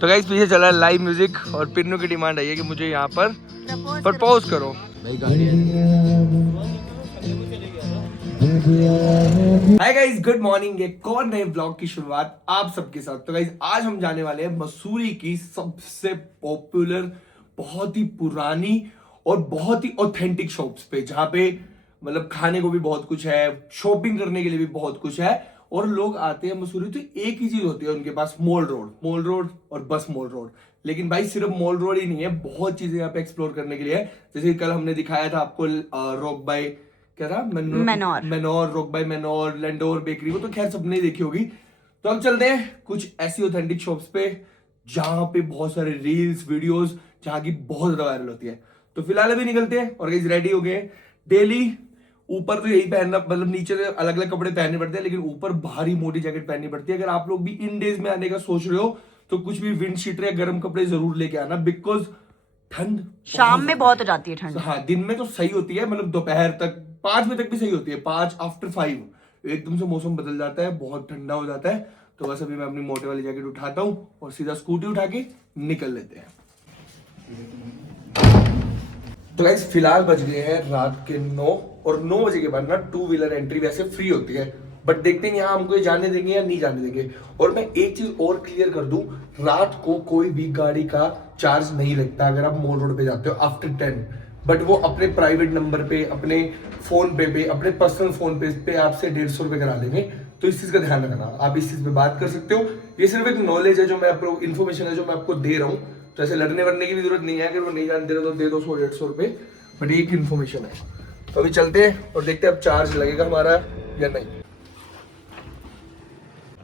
तो गाइस पीछे चला है लाइव म्यूजिक और पिन्नू की डिमांड आई है कि मुझे यहाँ पर प्रपोज करो। हाय गाइस, गुड मॉर्निंग। एक और नए ब्लॉग की शुरुआत आप सबके साथ। तो गाइस आज हम जाने वाले हैं मसूरी की सबसे पॉपुलर, बहुत ही पुरानी और बहुत ही ऑथेंटिक शॉप्स पे, जहाँ पे मतलब खाने को भी बहुत कुछ है, शॉपिंग करने के लिए भी बहुत कुछ है, और लोग आते हैं मसूरी तो एक ही चीज होती है उनके पास, मॉल रोड और बस मॉल रोड। लेकिन भाई सिर्फ मॉल रोड ही नहीं है, बहुत चीजें यहाँ पे एक्सप्लोर करने के लिए है। जैसे कल हमने दिखाया था आपको रॉक बाय, क्या था, Manor, rock bye Manor, Landour bakery, वो तो खैर सबने देखी होगी। तो हम चलते हैं कुछ ऐसी ऑथेंटिक शॉप्स पे जहां पे बहुत सारे रील्स वीडियोस, जहां की बहुत ज्यादा वायरल होती है। तो फिलहाल अभी निकलते हैं और गाइस रेडी हो गए। डेली ऊपर तो यही पहनना, मतलब नीचे से अलग अलग कपड़े पहनने पड़ते हैं, लेकिन ऊपर भारी मोटी जैकेट पहननी पड़ती है। अगर आप लोग भी इन डेज में आने का सोच रहे हो तो कुछ भी विंड शीटर या गर्म कपड़े जरूर लेके आना, बिकॉज ठंड शाम में बहुत हो जाती है ठंड। हाँ, दिन में तो सही होती है, मतलब दोपहर तक 5 बजे तक भी सही होती है, 5 after 5 एकदम से मौसम बदल जाता है, बहुत ठंडा हो जाता है। तो बस अभी मैं अपनी मोटे वाली जैकेट उठाता हूँ और सीधा स्कूटी उठा के निकल लेते हैं। तो गाइस फिलहाल बज गए हैं रात के 9 और 9 बजे के बाद ना 2 व्हीलर एंट्री वैसे फ्री होती है, बट देखते हैं यहाँ हमको ये जाने देंगे या नहीं जाने देंगे। और मैं एक चीज और क्लियर कर दूं, रात को कोई भी गाड़ी का चार्ज नहीं लगता अगर आप मॉल रोड पे जाते हो आफ्टर 10, बट वो अपने प्राइवेट नंबर पे, अपने फोन पे, अपने पर्सनल फोन पे आपसे 150 रुपए करा लेंगे। तो इस चीज का ध्यान रखना, आप इस चीज पे बात कर सकते हो। ये सिर्फ एक नॉलेज है जो मैं आपको, इन्फॉर्मेशन है जो मैं आपको दे रहा हूँ। तो ऐसे लड़ने वड़ने की भी जरूरत नहीं है, अगर वो नहीं जानते रहे तो दे दो 100-150 रुपए, बट एक इन्फॉर्मेशन है। तो अभी चलते हैं और देखते हैं अब चार्ज लगेगा हमारा या नहीं।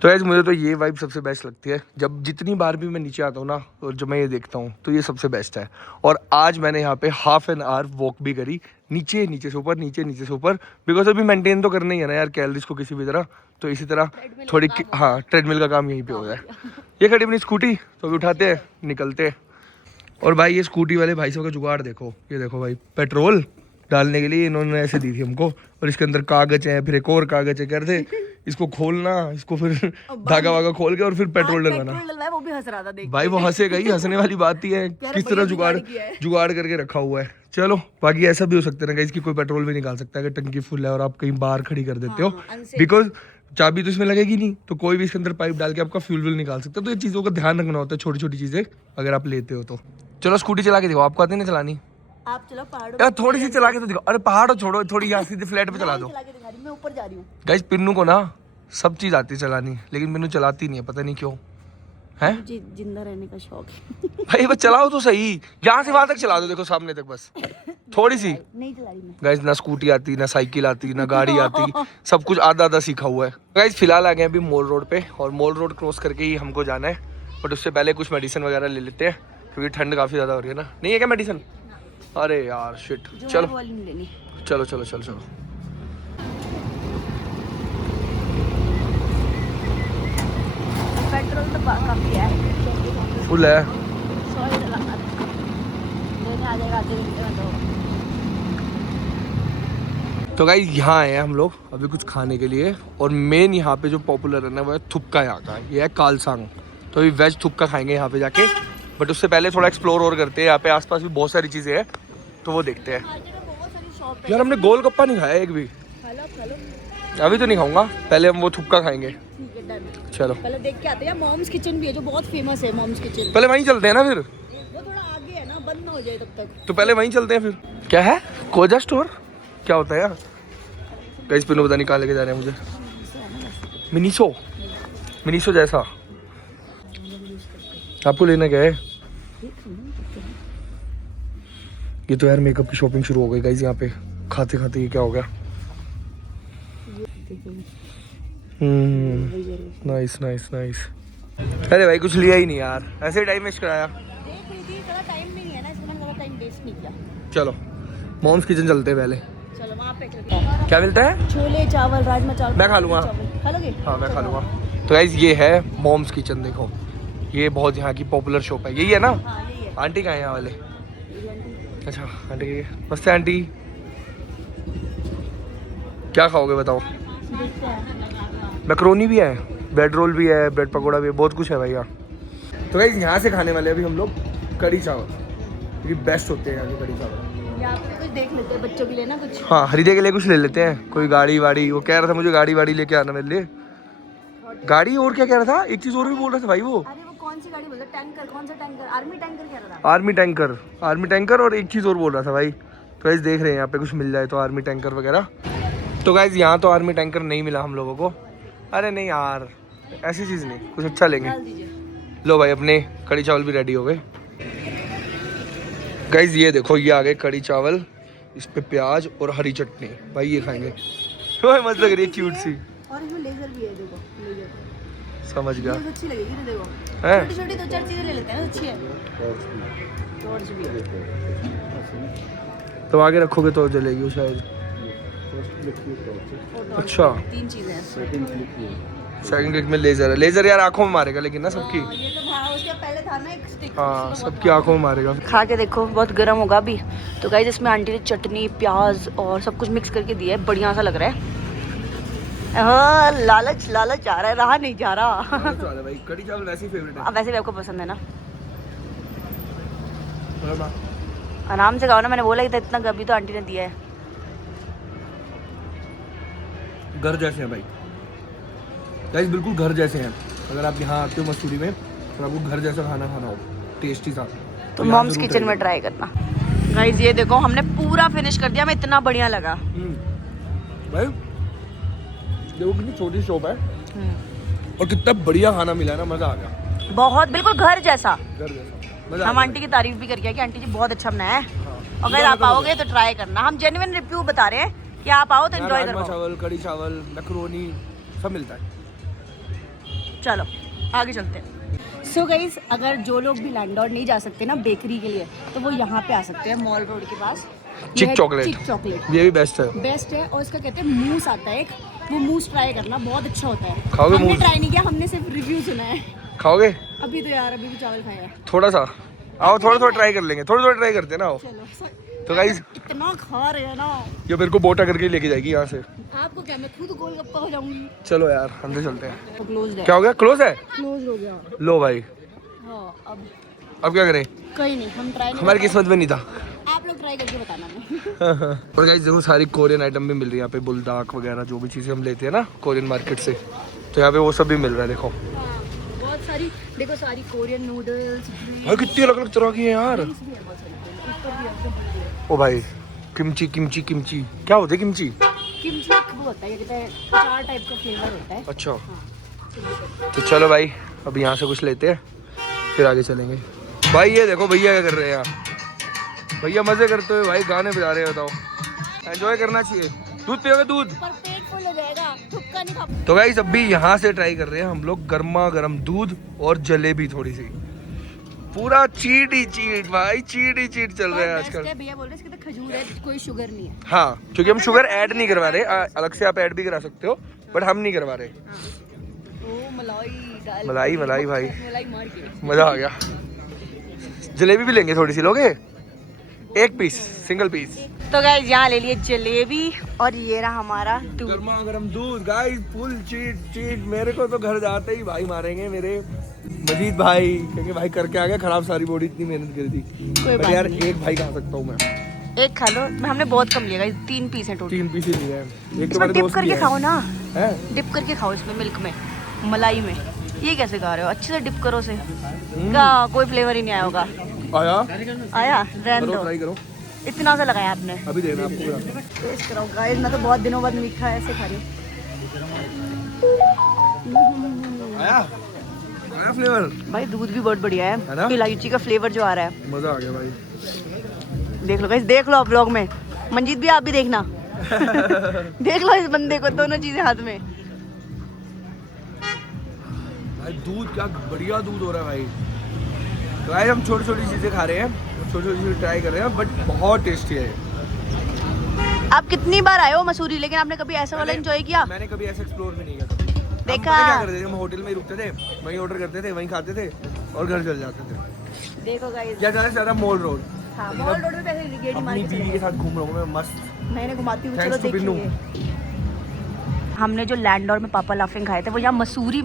तो ऐसे मुझे तो ये वाइब सबसे बेस्ट लगती है, जब जितनी बार भी मैं नीचे आता हूँ ना और जब मैं ये देखता हूँ तो ये सबसे बेस्ट है। और आज मैंने यहाँ पे हाफ एन आवर वॉक भी करी, नीचे से ऊपर, नीचे से ऊपर, बिकॉज अभी मेंटेन तो करना ही है ना यार कैलोरीज को किसी भी तरह। तो इसी तरह थोड़ी, हाँ, ट्रेडमिल का काम यहीं पे हो जाए। ये खड़ी अपनी स्कूटी, तो अभी उठाते हैं, निकलते हैं। और भाई ये स्कूटी वाले भाई साहब का जुगाड़ देखो, ये देखो भाई, पेट्रोल डालने के लिए इन्होंने ऐसे दी थी हमको, और इसके अंदर कागज है, फिर एक और कागज है, कहते इसको खोलना, इसको फिर धागा वागा खोल के और फिर पेट्रोल डलवाना। वो भी हंस रहा था देख भाई वो हंसेगा ही, हंसने वाली बात ही है, किस तरह जुगाड़ करके रखा हुआ है। चलो बाकी ऐसा भी हो सकता है ना गाइस कि कोई पेट्रोल भी निकाल सकता है अगर टंकी फुल है और आप कहीं बाहर खड़ी कर देते हो, बिकॉज चाबी तो इसमें लगेगी नहीं, तो कोई भी इसके अंदर पाइप डाल के आपका फ्यूल निकाल सकता है। तो ये चीज़ों का ध्यान रखना होता है, छोटी छोटी चीज़ें अगर आप लेते हो तो। चलो स्कूटी चला के देखो, आपको आती नहीं चलानी? आप चलो पहाड़ों यार थोड़ी सी चला के तो दिखाओ। अरे पहाड़ो छोड़ो, थोड़ी यहाँ सीधे फ्लैट पे चला दो। मैं ऊपर जा रही हूँ। गाइस पिन्नू को ना सब चीज आती है चलानी, लेकिन पिन्नू चलाती नहीं है, पता नहीं क्यों है। मुझे जिंदा रहने का शौक है। भाई बस चलाओ तो सही, यहाँ से वहां तक चला दो, देखो सामने तक बस थोड़ी सी। नहीं चला रही मैं। गाइस ना स्कूटी आती, ना साइकिल आती, ना गाड़ी आती, सब कुछ आधा आधा सीखा हुआ है। गाइस फिलहाल आ गए अभी मॉल रोड पे, और मॉल रोड क्रॉस करके ही हमको जाना है, बट उससे पहले कुछ मेडिसिन वगैरह ले लेते हैं, क्योंकि ठंड काफी ज्यादा हो रही है ना। नहीं है क्या मेडिसिन? अरे यार शिट, चलो चलो चलो चलो चलो। पेट्रोल तो काफी है, फुल है। तो गाइस यहाँ आए हैं हम लोग अभी कुछ खाने के लिए, और मेन यहाँ पे जो पॉपुलर है ना वो है थुपका यहाँ का, ये है कालसांग। तो अभी वेज थुपका खाएंगे यहाँ पे जाके, बट उससे पहले थोड़ा एक्सप्लोर और करते हैं। यहाँ पे आसपास भी बहुत सारी चीजें हैं, तो वो देखते हैं। यार हमने गोलगप्पा नहीं खाया एक भी, अभी तो नहीं खाऊंगा, पहले हम वो थुपका खाएंगे। चलो पहले देख के आते हैं। मॉम्स किचन भी है जो बहुत फेमस है, मॉम्स किचन। पहले वहीं चलते हैं ना, फिर वो थोड़ा आगे है ना, बंद ना हो जाए तब तक। तो पहले वहीं चलते हैं फिर। क्या है कोजा स्टोर, क्या होता है यार? गाइस पिन्नू पता नहीं कहाँ लेके जा रहे हैं मुझे। मिनीसो जैसा आपको लेना क्या है? ये तो यार मेकअप की शॉपिंग शुरू हो गई गाइस यहाँ पे, खाते खाते ये क्या हो गया। Nice nice nice. अरे भाई कुछ लिया ही नहीं यार, ऐसे ही टाइम वेस्ट कराया। देख रही थी, ज़्यादा टाइम नहीं है ना, इसलिए मैंने ज़्यादा टाइम वेस्ट नहीं किया। चलो मॉम्स किचन चलते हैं पहले। चलो वहाँ पे क्या मिलता है? छोले चावल, राजमा चावल। मैं खा लूँगा। खा लोगे? हाँ मैं खा लूँगा। तो गाइस ये है मॉम्स किचन, देखो ये बहुत यहाँ की पॉपुलर शॉप है, यही है ना? हाँ यही है। आंटी कहाँ है यहाँ वाले? अच्छा आंटी, नमस्ते आंटी, क्या खाओगे बताओ? मैक्रोनी भी है, ब्रेड रोल भी है, ब्रेड पकौड़ा भी है, बहुत कुछ है भाई यहाँ। तो गाइस यहाँ से खाने वाले अभी हम लोग कढ़ी चावल, क्योंकि बेस्ट होते हैं यहाँ के कढ़ी चावल। यहाँ पे कुछ देख लेते हैं बच्चों के लिए ना कुछ। हाँ हरिदे के लिए कुछ ले लेते हैं, कोई गाड़ी वाड़ी, वो कह रहा था मुझे गाड़ी वाड़ी लेके आना मेरे लिए। गाड़ी और क्या कह रहा था, एक चीज और भी बोल रहा था भाई वो। अरे वो कौन सी गाड़ी बोलता, टैंकर, कौन सा टैंकर, आर्मी टैंकर कह रहा था। आर्मी टैंकर और एक चीज और बोल रहा था भाई। तो गाइस देख रहे हैं यहाँ पे कुछ मिल जाए तो आर्मी टैंकर वगैरह। तो गाइस यहाँ तो आर्मी टैंकर नहीं मिला हम लोगों को। अरे नहीं यार, ऐसी चीज नहीं, कुछ अच्छा लेंगे। डाल दीजिए। लो भाई अपने कढ़ी चावल भी रेडी हो गए। गाइस ये देखो, ये आ गए कढ़ी चावल, इस पे प्याज और हरी चटनी। भाई ये खाएंगे। ओए मस्त लग रही है, क्यूट सी। और इसमें लेजर भी है, देखो लेजर। समझ गया। ये अच्छी लगेगी ना, देखो हैं? छोटी छोटी 2-4 चीजें ले लेते हैं ना, अच्छी है। टॉर्च भी है। तो आगे रखोगे तो जलेगी वो शायद। अच्छा 3 चीजें हैं। सेकंड क्लिक में लेजर है। लेजर यार आंखों में मारेगा लेकिन ना सबकी। ये तो हाँ, उसके पहले था ना एक स्टिक। हाँ सबकी आंखों में मारेगा। खा के देखो, बहुत गर्म होगा अभी। तो गाइस इसमें आंटी ने चटनी, प्याज और सब कुछ मिक्स करके दिया है, बढ़िया सा लग रहा है। हाँ, लालच लालच आ रहा है, रहा नहीं जा रहा। भाई कढ़ी चावल वैसे ही फेवरेट है। अब वैसे भी आपको पसंद है ना। आराम से खाओ ना, मैंने बोला ही था इतना, कभी तो आंटी ने दिया है। घर जैसे हैं भाई गाइस, बिल्कुल घर जैसे हैं। अगर आप यहाँ आते हो मसूरी में तो आपको घर जैसा खाना खाना हो, टेस्टी सा, तो मॉम्स किचन में ट्राई करना। गाइस ये देखो, हमने पूरा फिनिश कर दिया, हमें इतना बढ़िया लगा। भाई देखो कितनी छोटी शॉप है और कितना बढ़िया खाना मिला है ना, मजा आ गया। बहुत, बिल्कुल घर जैसा। घर जैसा मजा। हम आंटी की तारीफ भी करके आए कि आंटी जी बहुत अच्छा बनाया है। अगर आप आओगे तो ट्राई करना, हम जेन्युइन रिव्यू बता रहे हैं कि आप आओ तो एंजॉय करो। चावल, कढ़ी चावल, मैक्रोनी सब मिलता है। चलो आगे चलते हैं। सो गाइस, अगर जो लोग भी लैंडलॉर्ड नहीं जा सकते ना बेकरी के लिए, तो वो यहाँ पे आ सकते हैं मॉल रोड के पास। चिक चॉकलेट, चिक चॉकलेट ये भी बेस्ट है। बेस्ट है। और इसका कहते हैं मूस आता है एक, वो मूस ट्राई करना, बहुत अच्छा होता है। खाओगे हमने मूस? ट्राई नहीं किया, हमने सिर्फ रिव्यू सुना है। खाओगे अभी तो यार, अभी भी चावल खाया है। थोड़ा सा? आओ थोड़ा ट्राई कर लेंगे, थोड़ा ट्राई करते हैं ना। आओ। चलो तो गाइस इतना खा रहे हैं ना, ये मेरे को बोटा करके लेके जाएगी यहाँ से। आपको क्या, मैं खुद गोलगप्पा हो जाऊंगी। चलो यार अंदर चलते हैं। तो क्लोज है। क्या हो गया? क्लोज है? क्लोज हो गया। लो भाई हाँ, अब क्या करें? कहीं नहीं, हम ट्राई नहीं हमारी कर किस्मत में नहीं था। पाए। आप लोग ट्राई करके बताना मुझे। और गाइस देखो, सारी कोरियन आइटम भी मिल रही है यहाँ पे, बुलदाक वगैरह जो भी चीज़ें हम लेते हैं ना कोरियन मार्केट से, तो यहाँ पे वो सब भी मिल रहा है। देखो हाँ, बहुत सारी, देखो सारी कोरियन नूडल्स भाई कितनी अलग अलग तरह की है यार। भी है, बहुत सारी ऊपर भी है। ओ भाई किमची किमची किमची क्या होता है? किमची किमची वो होता है, ये कहते हैं 4 टाइप का फ्लेवर होता है। अच्छा। हाँ। तो चलो भाई अब यहाँ से कुछ लेते हैं, फिर आगे चलेंगे। भाई ये देखो भैया क्या कर रहे हैं यहाँ। भैया मजे करते हुए भाई गाने बजा रहे हैं। बताओ, एंजॉय करना चाहिए। दूध पियोगे? दूध। पर पेट फुल हो जाएगा, थुक्का नहीं खा। तो गाइस अभी यहाँ से ट्राई कर रहे हैं हम लोग गर्मा गर्म दूध और जलेबी थोड़ी सी। पूरा चीट ही चीट भाई, चीट ही चीट चल रहा है आजकल। भैया बोल रहे हैं इसके तो खजूर है, कोई शुगर नहीं है। हाँ क्योंकि हम शुगर ऐड नहीं करवा रहे, अलग से आप ऐड भी करा सकते हो, बट हम नहीं करवा रहे। ओ मलाई डाल, मलाई मलाई भाई, मलाई मार के मजा आ गया। जलेबी भी लेंगे थोड़ी सी, लोगे? एक पीस, सिंगल पीस। तो गाइस यहाँ ले लिए जलेबी और ये रहा हमारा दूध। गर्मा गर्म दूध गाइस, फुल चीट चीट। मेरे को तो घर जाते ही भाई मारेंगे मेरे मजीद भाई, क्योंकि भाई करके आ गया खराब सारी बॉडी, इतनी मेहनत करी थी। कोई बात यार नहीं। एक भाई खा सकता हूँ मैं। एक खा लो, हमने बहुत कम लिया गाइस, 3 पीस है टोटल। 3 पीस ही लिए हैं। एक तो इसमें मेरे डिप दोस्त करके की खाओ ना, है। डिप करके खाओ इसमें, मिल्क में, मलाई में। ये कैसे खा रहे हो? अच्छे से डिप करो से, क्या कोई फ्लेवर ही नहीं आया होगा। आया आया? रहने करो, दो, ट्राई करो। इतना सा लगाया आपने। अभी देना आपको पूरा। टेस्ट कराओ गाइस, मैं तो बहुत दिनों बाद मीठा ऐसे खा रही हूँ। आया आया फ्लेवर। भाई दूध भी बहुत बढ़िया है ना? है, इलायची का फ्लेवर जो आ रहा है, मजा आ गया भाई। देख लो गाइस, देख लो आप व्लॉग में। मंजीत भी, आप भी देखना। देख लो इस बंदे को, दोनों चीजें हाथ में। भाई दूध क्या बढ़िया दूध हो रहा है भाई। तो भाई हम छोटी छोटी चीजें खा रहे हैं, छोटी छोटी चीजें ट्राई कर रहे हैं, बट बहुत टेस्टी है। आप कितनी बार आए हो मसूरी, लेकिन आपने कभी ऐसा वाला एंजॉय किया? मैंने कभी ऐसे एक्सप्लोर भी नहीं किया। देखा? हम क्या करते थे, हम होटल में ही रुकते थे, वहीं ऑर्डर करते थे, वहीं खाते थे और घर चले जाते थे। देखो गाइस, या ज़्यादा से ज़्यादा मॉल रोड। हाँ मॉल रोड में पैसे गेड़ी मार अपनी के बीवी चले के गए। साथ घूम रहा हूँ मैं मस्त। मैंने घुमाती हूँ, Thanks चलो to बिन्नू। देखिए। हमने जो लैंडोर में पापा लाफिंग खाए थे वो यहाँ मसूरी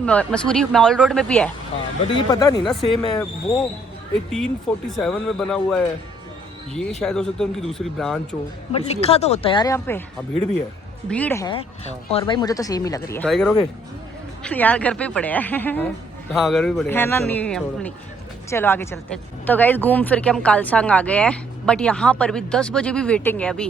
मॉल रोड में भी है। हाँ बट ये पता नहीं ना सेम है, वो 1847 में बना हुआ है, ये शायद हो सकता है उनकी दूसरी ब्रांच हो। बट लिखा तो होता है यार यहाँ पे। हाँ भीड़ भी है। भीड़ है। हाँ। और भाई मुझे तो सेम ही लग रही है। ट्राई करोगे? यार घर पे ही पड़े हैं। हाँ घर भी पड़े है ना, नहीं अपनी। चलो आगे चलते हैं। तो गाइस घूम फिर के हम कालसांग आ गए हैं, बट यहाँ पर भी 10 बजे भी वेटिंग है अभी।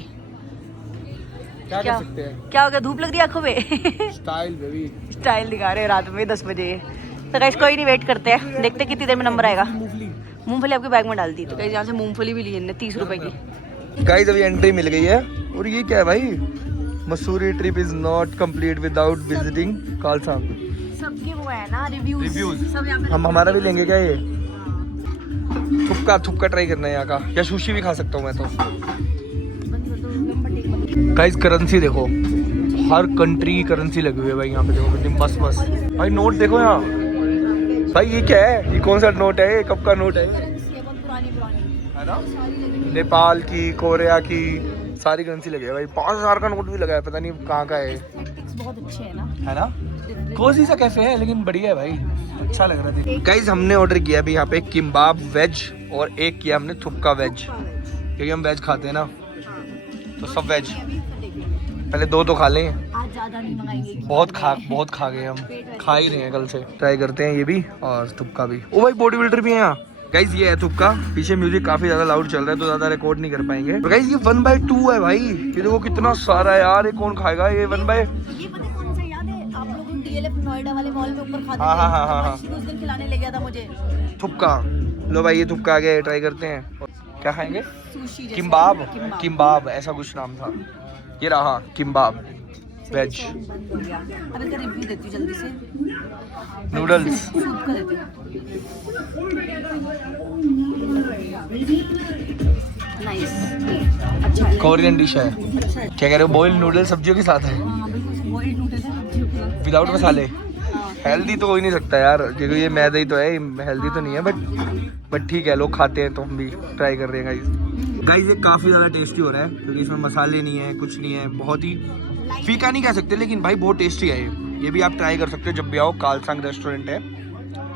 क्या कर सकते हैं? क्या हो गया, धूप लग रही है आंखों में? स्टाइल बेबी, स्टाइल दिखा रहे हैं रात में 10 बजे। तो गाइस कोई नहीं, वेट करते हैं, देखते हैं कितनी देर में नंबर आएगा। मूंगफली आपके बैग में डाल दी। तो गाइस यहाँ से मूंगफली भी ली है 30 रुपए की। गाइस अभी एंट्री मिल गई है। और ये क्या है भाई? Mussoorie trip is not complete without visiting Kalsang. सबके वो है ना रिव्यूज सब यहाँ पे। हम हमारा भी लेंगे क्या ये? थुपका ट्राई करना है यहाँ का, या सुशी भी खा सकता हूँ मैं तो। गाइस करेंसी देखो, हर कंट्री की करेंसी लगी हुई है भाई यहाँ पे। देखो बस भाई नोट देखो यहाँ। भाई ये क्या है? ये कौन सा नोट है? ये कब का नोट है? है ना? नेपाल की, कोरिया की सारी करेंसी लगी है भाई। 5000 का नोट भी लगा है, पता नहीं कहाँ का है। बहुत अच्छे है ना? है ना? कोसी सा कैफे है लेकिन बढ़िया है भाई, अच्छा लग रहा है। गाइस हमने ऑर्डर किया अभी यहाँ पे किम्बाब वेज, और एक किया हमने थुपका वेज, क्योंकि हम वेज खाते हैं ना, तो सब वेज। पहले 2 तो खा लें, आज ज्यादा नहीं मंगाएंगे। बहुत खा गए हम, खा ही रहे हैं कल से। ट्राई करते हैं ये भी और थुपका भी। ओ भाई बॉडी बिल्डर भी है यहाँ। गाइस ये है थुपका। पीछे म्यूजिक काफी ज्यादा लाउड चल रहा है तो ज्यादा रिकॉर्ड नहीं कर पाएंगे। गाइस ये 1/2 है भाई, ये देखो कितना सारा है यार। ये कौन खाएगा ये 1/? ये पता है कौन सा याद है आप लोग डीएलएफ नोएडा वाले मॉल में ऊपर खाते थे? हाँ। उस दिन खिलाने ले गया था मुझे थुपका। लो भाई ये थुपका आ गया, ट्राई करते हैं। क्या खाएंगे? सुशी जैसा। किम्बाब ऐसा कुछ नाम था। ये रहा किम्बाब वेज। बंद हो गया। अब इसका रिव्यू देती हूँ जल्दी से। नूडल्स सूप का देती हूँ। नाइस, अच्छा है। कोरियन डिश है। अच्छा है। क्या कह रहे हो? बॉइल्ड नूडल सब्जियों के साथ है, हाँ बिल्कुल बॉइल्ड नूडल्स है सब्जियों के। विदाउट मसाले। हाँ। हेल्दी तो हो ही नहीं सकता यार, क्योंकि ये मैदा ही तो है, हेल्दी तो नहीं है। बट ठीक है, लोग खाते हैं तो हम भी ट्राई कर रहे हैं गाइस। ये काफ़ी ज़्यादा टेस्टी हो रहा है, क्योंकि इसमें मसाले नहीं है, कुछ नहीं है, बहुत ही फीका नहीं कह सकते, लेकिन भाई बहुत टेस्टी है ये भी आप ट्राई कर सकते हो जब भी आओ। कालसांग रेस्टोरेंट है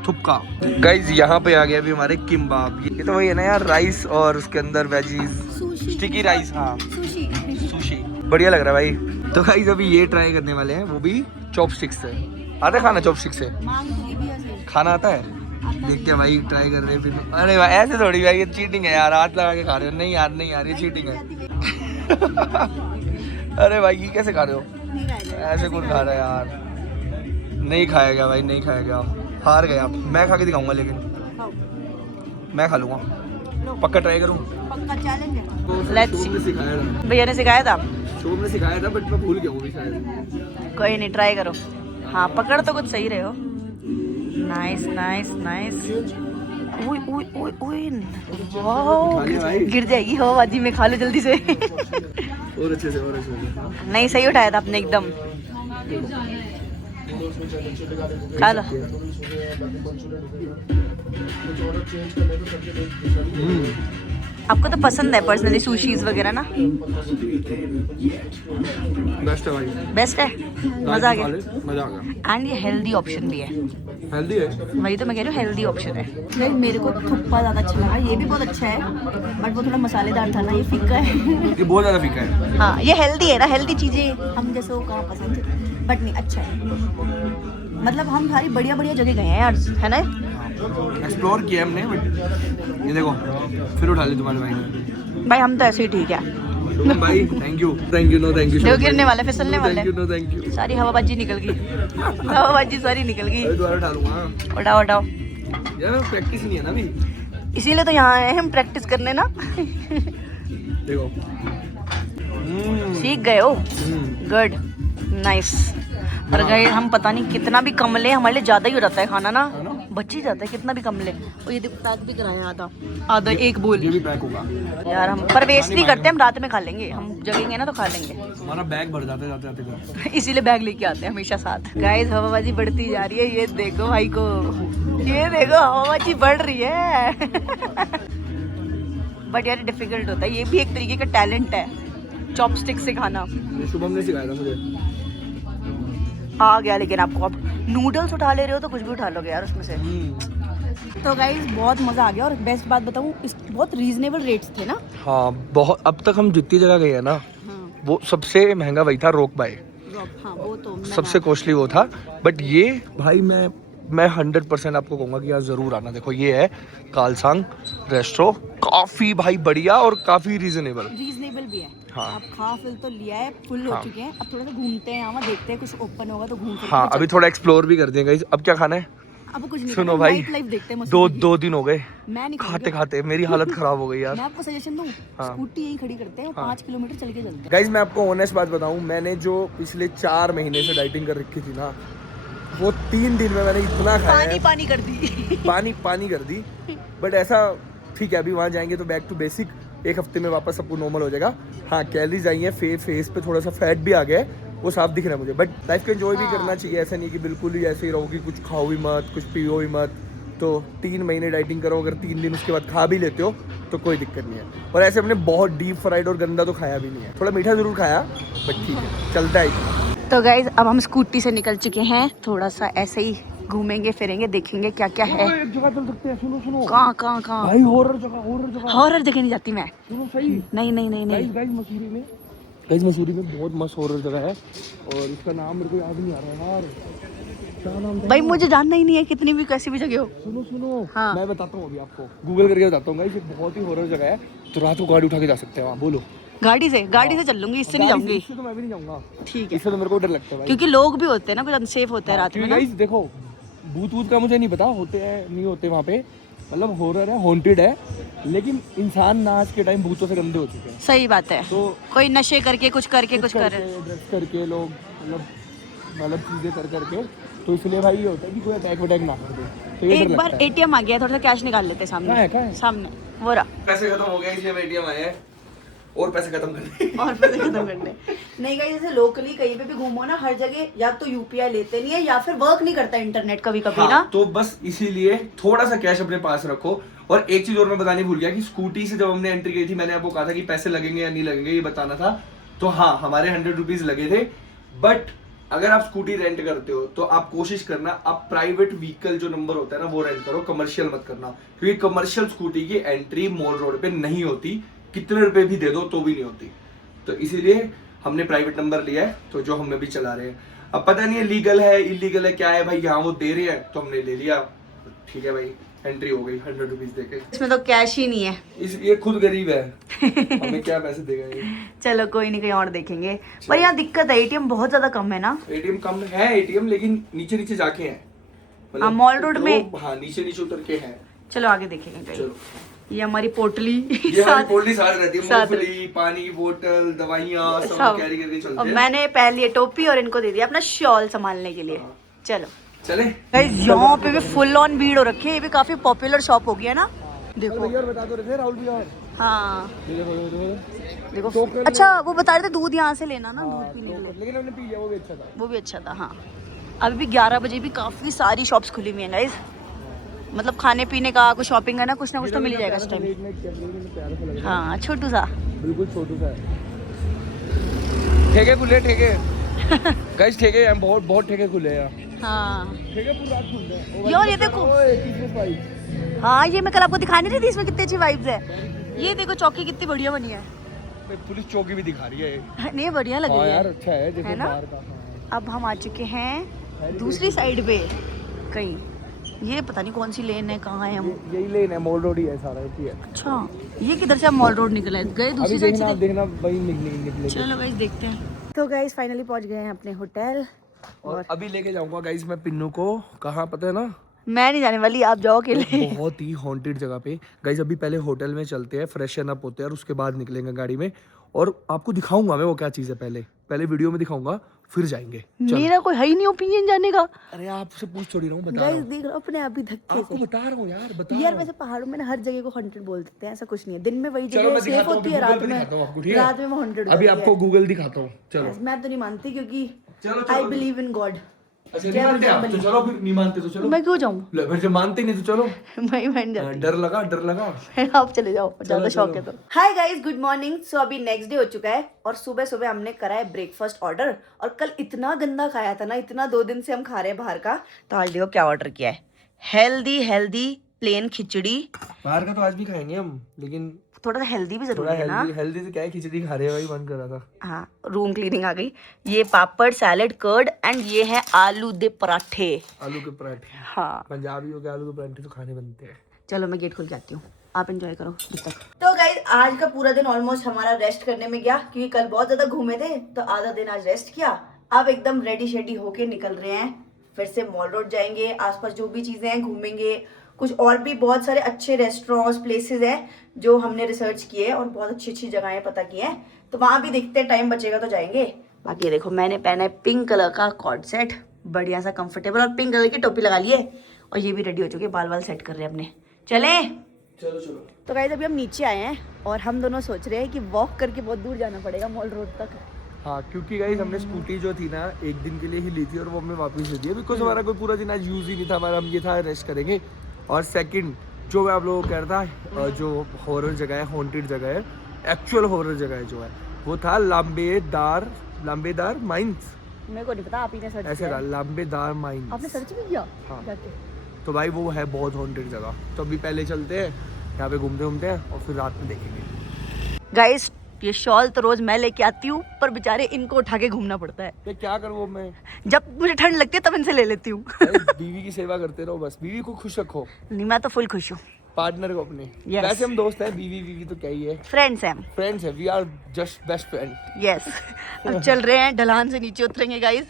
थुपका। गाइस यहाँ पे आ गया अभी हमारे किम्बाब। ये तो वही है ना यार, राइस और उसके अंदर वेजीज, स्टिकी राइस। हाँ सुशी, बढ़िया लग रहा है भाई। तो गाइस अभी ये ट्राई करने वाले हैं, वो भी चॉपस्टिक से। आता है खाना चॉपस्टिक से? खाना आता है? देखते हैं भाई, ट्राई कर रहे हैं फिर। अरे भाई ऐसे थोड़ी भाई, ये चीटिंग है यार, हाथ लगा के खा रहे हो। नहीं यार ये चीटिंग है। अरे भाई ये कैसे खा रहे हो? ऐसे कौन खा रहा है यार? नहीं खाया गया भाई, नहीं खाया गया, हार गया। मैं खा के दिखाऊंगा, लेकिन मैं खा लूंगा पक्का। ट्राई करूँ? पक्का चैलेंज है। लेट्स। भैया ने सिखाया था, शोभ ने सिखाया था, बट मैं भूल गया हूँ भी शायद। कोई नहीं, ट्राई करो। हाँ पकड़ तो कुछ सही रहे हो। नाइस। ओए गिर जाएगी हो बाजी में, खा लो जल्दी से। और अच्छे से। नहीं सही उठाया था आपने एकदम। खा लो। आपको तो पसंद है पर्सनली सुशीज वगैरह ना? बेस्ट है भाई, बेस्ट है, मजा आ गया। मजा आ गया। एंड ये हेल्दी ऑप्शन भी है। हेल्दी है? वही तो मैं कह रही हूँ, हेल्दी ऑप्शन है। नहीं मेरे को थुप्पा ज़्यादा अच्छा लगा, ये भी बहुत अच्छा है, बट वो थोड़ा मसालेदार था ना, ये फीका है। ये बहुत ज़्यादा फीका है। हाँ ये हेल्दी है ना, हेल्दी चीज़ें हम जैसे वो कहाँ पसंद है, बट नहीं अच्छा है। मतलब हम सारी बढ़िया जगह गए हैं यार, है ना? एक्सप्लोर किया हमने, बट ये देखो फिर उठा ली तुम्हारे भाई ने। भाई हम तो ऐसे ही ठीक है। भाई thank you know thank you. देखो गिरने वाले, फिसलने वाले। Thank you. सारी हवाबाजी निकल गई। हवाबाजी सारी निकल गई। दोबारा उठा लूंगा। उठाओ यार प्रैक्टिस नहीं है ना अभी, इसीलिए तो यहाँ आए हैं हम प्रैक्टिस करने ना। देखो सीख गए हो। Good, nice. और गए हम पता नहीं कितना भी कम ले, हमारे लिए ज़्यादा ही हो जाता है खाना ना, बच ही जाता है कितना भी कम ले। और ये देखो पैक भी कराया आधा एक बोल। ये भी पैक होगा यार हम पर वेस्ट नहीं करते, हम रात में खा लेंगे, हम जगेंगे ना तो खा लेंगे। हमारा बैग भर जाता है जाते घर। इसीलिए बैग लेके आते हैं हमेशा साथ। गाइस हवाबाजी बढ़ती जा रही है, ये देखो भाई को, ये देखो हवाबाजी बढ़ रही है। बट यार डिफिकल्ट होता है, ये भी एक तरीके का टैलेंट है, चॉपस्टिक से खाना। शुभम ने सिखाया था मुझे। आ गया, लेकिन आपको अब नूडल्स उठा ले रहे हो तो कुछ भी उठा लोगे यार उसमें से। तो गाइस बहुत मज़ा आ गया, और बेस्ट बात बताऊँ, इस बहुत रीजनेबल रेट्स थे ना। हाँ बहुत, अब तक हम जितनी जगह गए हैं ना, हाँ वो सबसे महंगा वही था, रोक बाय। हाँ वो तो सबसे कॉस्टली वो था। बट ये भाई मैं 100% आपको कहूँगा कि यहाँ ज़रूर आना। देखो ये है कालसांग रेस्टोरेंट, काफ़ी भाई बढ़िया और काफ़ी रीजनेबल भी है। हाँ। अब खा फिल तो लिया है, फुल हो चुके हैं, अब थोड़ा सा घूमते हैं यहाँ, देखते हैं कुछ ओपन होगा तो घूम सकते हाँ, हैं। अभी थोड़ा एक्सप्लोर भी कर देंगे गाइस। अब क्या खाना है? अब कुछ नहीं सुनो करना, भाई, नाइट लाइफ देखते हैं मसूरी की। दो दिन हो गए मैं नहीं खाते खाऊंगी। खाते, मेरी हालत खराब हो गई यार। मैं आपको सजेशन दूं, हाँ। स्कूटी यहीं खड़ी करते हैं और हाँ। 5 किलोमीटर चल के चलते हैं। गाइज मैं आपको ऑनेस्ट बात बताऊं, मैंने जो पिछले 4 महीने से डाइटिंग कर रखी थी ना, वो 3 दिन में मैंने इतना खाया है, पानी कर दी। पानी कर दी। बट ऐसा ठीक है, अभी वहाँ जाएंगे तो बैक टू बेसिक, एक हफ्ते में वापस सबको नॉर्मल हो जाएगा। हाँ कैलोरीज आई है, फेस पे थोड़ा सा फैट भी आ गया है, वो साफ दिख रहा है मुझे। बट लाइफ को एंजॉय भी करना चाहिए, ऐसा नहीं कि बिल्कुल ही ऐसे ही रहो कि कुछ खाओ भी मत, कुछ पियो भी मत। तो 3 महीने डाइटिंग करो, अगर 3 दिन उसके बाद खा भी लेते हो तो कोई दिक्कत नहीं है। और ऐसे हमने बहुत डीप फ्राइड और गंदा तो खाया भी नहीं है, थोड़ा मीठा जरूर खाया, बट ठीक है, चलता है। तो गाइज अब हम स्कूटी से निकल चुके हैं, थोड़ा सा ऐसे ही घूमेंगे फिरेंगे, देखेंगे क्या क्या है। एक जगह चल सकते हैं, सुनो कहाँ भाई, हॉरर जगह हॉरर जगह नहीं जाती मैं। सुनो सही। नहीं। गाइस मसूरी में बहुत मस्त हॉरर जगह है, और इसका नाम मेरे को याद नहीं आ रहा है यार, क्या नाम था? भाई मुझे जानना ही नहीं है, कितनी भी कैसी भी जगह हो। सुनो हाँ। मैं बताता हूँ, अभी आपको गूगल करके बताता हूँ गाइस, ये बहुत ही हॉरर जगह है। तो रात को गाड़ी उठा के जा सकते हैं वहाँ, बोलो। गाड़ी से चल लूंगी, इससे नहीं जाऊंगी। इससे तो मैं भी नहीं जाऊंगा, ठीक है, इससे तो मेरे को डर लगता है भाई। क्योंकि लोग भी होते हैं ना, कुछ अनसेफ होता है रात में ना। गाइस देखो, भूत का मुझे नहीं पता, होते हैं नहीं होते वहाँ पे, मतलब हॉरर है, हॉन्टेड है, लेकिन इंसान ना आज के टाइम भूतों से गंदे हो चुके हैं। सही बात है। तो कोई नशे करके कुछ कर रहे। ड्रग्स करके लोग, मतलब चीजें करके, तो इसलिए भाई ये होता है कि कोई अटैक ना कर दे। तो ये एक बार एटीएम आ गया, थोड़ा सा कैश निकाल लेते कहाँ है? सामने वो रहा। पैसे खत्म हो गए इसलिए एटीएम आए हैं, और पैसे खत्म करने नहीं गई। जैसे लोकली कहीं पे भी घूमो ना, हर जगह या तो यूपीआई लेते नहीं है या फिर वर्क नहीं करता इंटरनेट कभी ना। तो बस इसीलिए थोड़ा सा कैश अपने पास रखो। और एक चीज और मैं बतानी भूल गया कि स्कूटी से जब हमने एंट्री की थी, मैंने आपको कहा था कि पैसे लगेंगे या नहीं लगेंगे ये बताना था। तो हाँ, हमारे 100 रुपीज लगे थे। बट अगर आप स्कूटी रेंट करते हो तो आप कोशिश करना, आप प्राइवेट व्हीकल जो नंबर होता है ना वो रेंट करो, कमर्शियल मत करना, क्योंकि कमर्शियल स्कूटी की एंट्री मॉल रोड पे नहीं होती, कितने रुपए भी दे दो तो भी नहीं होती। तो इसीलिए हमने प्राइवेट नंबर लिया है, तो जो हम भी चला रहे हैं। अब पता नहीं है लीगल है इलीगल है क्या है भाई, यहाँ वो दे रहे हैं तो हमने ले लिया, ठीक है भाई, एंट्री हो गई 100 रुपीज देके। इसमें तो कैश ही नहीं है, ये खुद गरीब है, हमें क्या पैसे देगा ये। चलो कोई नहीं, कहीं और देखेंगे। पर यहाँ दिक्कत है, एटीएम बहुत ज्यादा कम है ना। एटीएम कम है, एटीएम लेकिन नीचे जाके है, हाँ, मॉल रोड में। हाँ नीचे उतर के है। चलो आगे देखेंगे कहीं। चलो, ये हमारी पोटली, ये हमारी पोटली साथ रहती है, मूंगफली, पानी की बोतल, दवाइयाँ सब कैरी करके चलते हैं। और मैंने पहले ये टोपी और इनको दे दिया अपना शॉल संभालने के लिए। चलो चले। यहाँ पे भी फुल ऑन भीड़ हो रखी है, ये भी काफी पॉपुलर शॉप होगी है ना। देखो भैया बता दो रहे राहुल भैया। हाँ देखो, चॉकलेट अच्छा वो बता रहे थे दूध यहाँ से लेना ना, दूध पीने के लिए। लेकिन हमने पी लिया, वो भी अच्छा था। वो भी अच्छा था हाँ। अभी भी 11 बजे भी काफी सारी शॉप्स खुली हुई हैं गाइस, मतलब खाने पीने का, कुछ शॉपिंग करना, कुछ ना कुछ तो मिल जाएगा इस टाइम। हाँ छोटू सा, बिल्कुल छोटू सा है। ठेके खुले, ठेके गाइस, ठेके हैं, बहुत ठेके खुले हैं। हाँ ठेके पूरी रात खुलते हैं यार, ये देखो। हाँ ये मैं कल आपको दिखाने रही थी, इसमें कितनी अच्छी वाइब्स है। ये देखो चौकी कितनी बढ़िया बनी है, पुलिस चौकी भी दिखा रही है। नहीं बढ़िया लग रही है यार, अच्छा है जैसे है ना? बाहर का। अब हम आ चुके हैं दूसरी साइड पे कहीं, ये पता नहीं कौन सी लेन है, कहाँ है हम। यही लेन है, मॉल रोड ही है सारा, ये है। अच्छा ये किधर से हम मॉल रोड निकले गए, दूसरी साइड से। देखना भाई, निकले। चलो गाइस देखते हैं। तो गाइस फाइनली पहुंच गए हैं अपने होटल, और अभी लेके जाऊंगा गाइस मैं पिन्नू को, कहाँ पता है ना? मैं नहीं जाने वाली, आप जाओ अकेले। बहुत ही हॉन्टेड जगह पे गाइस। अभी पहले होटल में चलते हैं, फ्रेशन अप होते हैं, और उसके बाद निकलेंगे गाड़ी में, और आपको दिखाऊंगा मैं वो क्या चीज़ है। पहले वीडियो में दिखाऊंगा, फिर जाएंगे। मेरा कोई है ही नहीं ओपिनियन जाने का। अरे आपसे पूछ छोड़ी रहा हूँ, बता गाइस रहा हूँ देख लो अपने आप ही धक्के आपको, से। बता रहा हूँ यार, बता यार वैसे पहाड़ों में ना हर जगह को हॉन्टेड बोल देते हैं, ऐसा कुछ नहीं है। दिन में वही चलो जगह मैं सेफ दिखाता हूँ, होती है, रात में रात में वो हॉन्टेड अभी आपको गूगल दिखाता हूँ। चलो मैं तो नहीं मानती, क्योंकि चलो आई बिलीव इन गॉड। अच्छा नहीं मानते आप तो चलो, फिर नहीं मानते तो चलो। मैं क्यों जाऊँ? ले, फिर जब मानते नहीं तो चलो। मैं बन जाती। डर लगा, डर लगा। आप चले जाओ, ज्यादा शौक है तो। Hi guys, good morning. So अभी नेक्स्ट डे हो चुका है और सुबह सुबह हमने करा है ब्रेकफास्ट ऑर्डर। और कल इतना गंदा खाया था ना, इतना 2 दिन से हम खा रहे हैं बाहर का। तो आज देखो क्या ऑर्डर किया है, हेल्दी प्लेन खिचड़ी। बाहर का तो आज भी खाएंगे हम, लेकिन थोड़ा सा हेल्दी भी थोड़ा जरूरी है ना। हेल्दी से क्या है, खिचड़ी खा रहे हैं भाई, मन कर रहा था। हाँ, रूम क्लीनिंग आ गई। ये पापड़, सैलेड, कर्ड एंड ये है आलू दे पराठे। आलू के पराठे। हाँ, पंजाबियों के आलू के पराठे तो खाने बनते हैं। चलो मैं गेट खोल के आती हूँ, आप एंजॉय करो जब तक। तो गाइस आज का पूरा दिन ऑलमोस्ट हमारा रेस्ट करने में गया, क्योंकि कल बहुत ज्यादा घूमे थे तो आधा दिन आज रेस्ट किया। अब एकदम रेडी शेडी होके निकल रहे हैं, फिर से मॉल रोड जाएंगे, आसपास जो भी चीजें हैं घूमेंगे। कुछ और भी बहुत सारे अच्छे रेस्टोरेंट्स, प्लेसेस हैं जो हमने रिसर्च किए और बहुत अच्छी अच्छी जगहें पता की हैं, तो वहां भी देखते हैं, टाइम बचेगा तो जाएंगे। बाकी देखो मैंने पहना है पिंक कलर का कॉर्ड सेट, बढ़िया सा कंफर्टेबल, और पिंक कलर की टोपी लगा ली है। और ये भी रेडी हो चुके हैं, बाल सेट कर रहे हैं अपने। चले चलो चलो। तो गाइस अभी हम नीचे आए हैं और हम दोनों सोच रहे हैं कि वॉक करके बहुत दूर जाना पड़ेगा मॉल रोड तक। हाँ, क्योंकि गाइस हमने स्कूटी जो थी ना एक दिन के लिए ही ली थी और वो हमने वापस दे दी, बिकॉज हमारा कोई पूरा दिन आज यूज ही नहीं था हमारा। हम ये था रेस्ट करेंगे। और सेकंड जो मैं आप लोगों को कह रहा था, जो हॉरर जगह है, हॉन्टेड जगह है, एक्चुअल हॉरर जगह है जो है, वो था लांबेदार माइंस। मेरे को नहीं पता, आप ही ने सर्च ऐसे किया था, है। लांबेदार माइंस। आपने सर्च भी किया? हाँ। जाके। तो भाई वो है बहुत हॉन्टेड जगह। तो अभी पहले चलते हैं, यहाँ पे घूमते हैं और फिर रात में देखेंगे। गाइस ये शॉल तो रोज मैं लेके आती हूँ, पर बेचारे इनको उठा के घूमना पड़ता है। तो क्या करूँ वो मैं? जब मुझे ठंड लगती है तब इनसे ले लेती हूँ। बीवी की सेवा करते रहो बस, बीवी को खुश रखो, नहीं, मैं तो फुल खुश हूँ। पार्टनर को अपने। Yes. वैसे हम दोस्त हैं, बीवी तो क्या ही है, फ्रेंड्स हैं, फ्रेंड्स है, we are just best friend. Yes. अब चल रहे हैं, ढलान से नीचे उतरेंगे गाइस,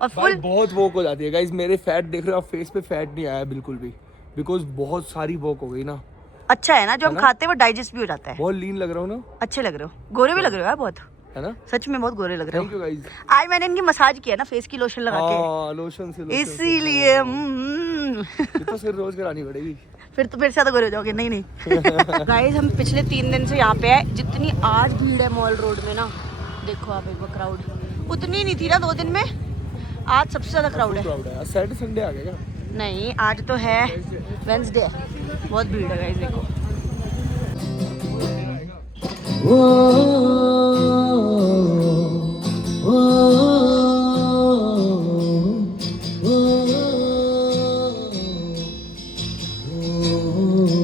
और भाई फुल बहुत वॉक हो जाती है गाइस। मेरे फैट देख रहे हो आप, फेस पे फैट नहीं आया बिल्कुल भी, बिकॉज बहुत सारी वॉक हो गई ना। अच्छा है ना, जो हम खाते हैं वो डाइजेस्ट भी हो जाता है। बहुत लीन लग रहा हूँ ना। अच्छे लग रहे हो, गोरे भी लग रहे हो यार बहुत, है ना? सच में बहुत गोरे लग रहे थैंक यू हो। गाइस। आज मैंने इनकी मसाज किया ना फेस की लोशन लगा के, हाँ, लोशन से इसीलिए ये तो सिर्फ रोज करानी पड़ेगी। फिर तो फिर से ज्यादा गोरे हो जाओगे। नहीं गाइस हम पिछले 3 दिन से यहाँ पे है। जितनी आज भीड़ है मॉल रोड में ना, देखो आप एक बार, क्राउड उतनी नहीं थी ना 2 दिन में, आज सबसे ज्यादा क्राउड है। सैटरडे संडे आ गया क्या? नहीं, आज तो है वेंसडे है, बहुत भीड़ है गाइस देखो।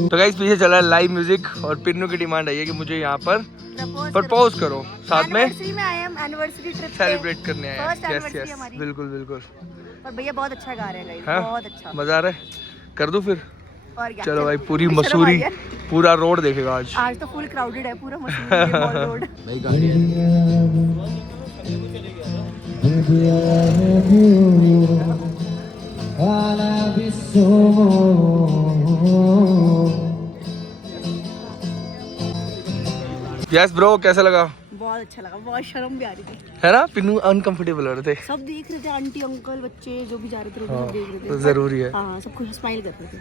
तो गाइस पीछे चला है लाइव म्यूजिक और पिन्नू की डिमांड आई है कि मुझे यहाँ पर प्रपोज करो, साथ में एनिवर्सरी में आए हम, एनिवर्सरी ट्रिप सेलिब्रेट करने आए फर्स्ट हैं। एनिवर्सरी हमारी। बिल्कुल बिल्कुल। और भैया बहुत अच्छा गा रहे हैं गाइस, हाँ? बहुत अच्छा। मजा आ रहा है, कर दूं फिर? और क्या, चलो भाई, पूरी शर्म आ मसूरी रही है। पूरा रोड देखेगा आज। आज तो फुल क्राउडेड है पूरा मसूरी मॉल रोड। भाई गाड़ी है। यस ब्रो, कैसा लगा? बहुत अच्छा लगा, बहुत शर्म भी आ रही थी, है ना? पिन्नू अनकंफर्टेबल हो रहे थे। सब देख रहे थे, आंटी अंकल बच्चे जो भी जा रहे थे हाँ, सब देख रहे थे। तो जरूरी है। हाँ, सबको स्माइल कर रहे थे।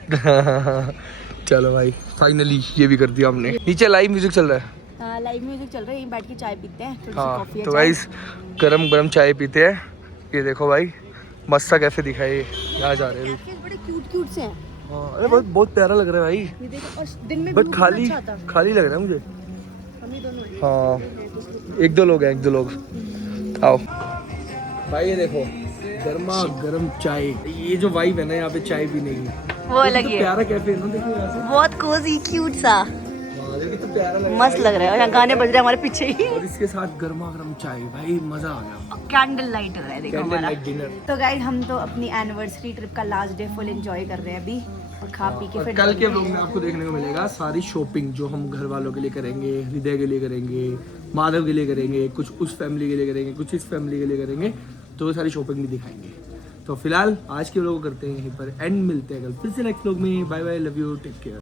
चलो भाई, फाइनली ये भी कर दिया हमने। नीचे लाइव म्यूजिक चल रहा है। हाँ, लाइव म्यूजिक चल रहा है, यहीं बैठ के चाय पीते हैं, थोड़ी सी हाँ, कॉफी है, तो चाय। गाइस गरम गरम चाय पीते हैं। ये देखो भाई, मस्त सा कैफे दिखा है, यहाँ जा रहे हैं। कैफेज बड़े क्यूट से हैं। हाँ, अरे बहुत प्यारा लग रहा है भाई, ये देखो, और दिन में बट व्यू खाली कितना अच्छा आता। खाली लग रहा है मुझे। हम ही दोनों हैं। हाँ, एक दो लोग आओ भाई। ये देखो गर्मा गर्म चाय, ये जो वाइब है ना यहाँ पे चाय पीने की, वो अलग ही है, प्यारा कैफे है ना, देखो यहाँ से। बहुत कोजी क्यूट सा, हाँ, देखो कितना प्यारा लग रहा है। मस्त लग रहा है। और यहाँ गाने बज रहे हैं हमारे पीछे ही, और इसके साथ गर्मा गर्म चाय, भाई मजा आ गया। कैंडल लाइट हो रहा है देखो कैंडल हमारा। Light dinner. तो गाइस हम तो अपनी एनिवर्सरी ट्रिप का लास्ट डे फुल एंजॉय कर रहे हैं अभी, और खा पी के और फिर कल के व्लॉग में आपको देखने को मिलेगा सारी शॉपिंग जो हम घर वालों के लिए करेंगे, हृदय के लिए करेंगे, माधव के लिए करेंगे, कुछ उस फैमिली के लिए करेंगे, कुछ इस फैमिली के लिए करेंगे, तो वो सारी शॉपिंग भी दिखाएंगे। तो फिलहाल आज के व्लॉग करते हैं यहीं पर एंड, मिलते हैं कल फिर से नेक्स्ट व्लॉग में। Bye bye, love you, take care.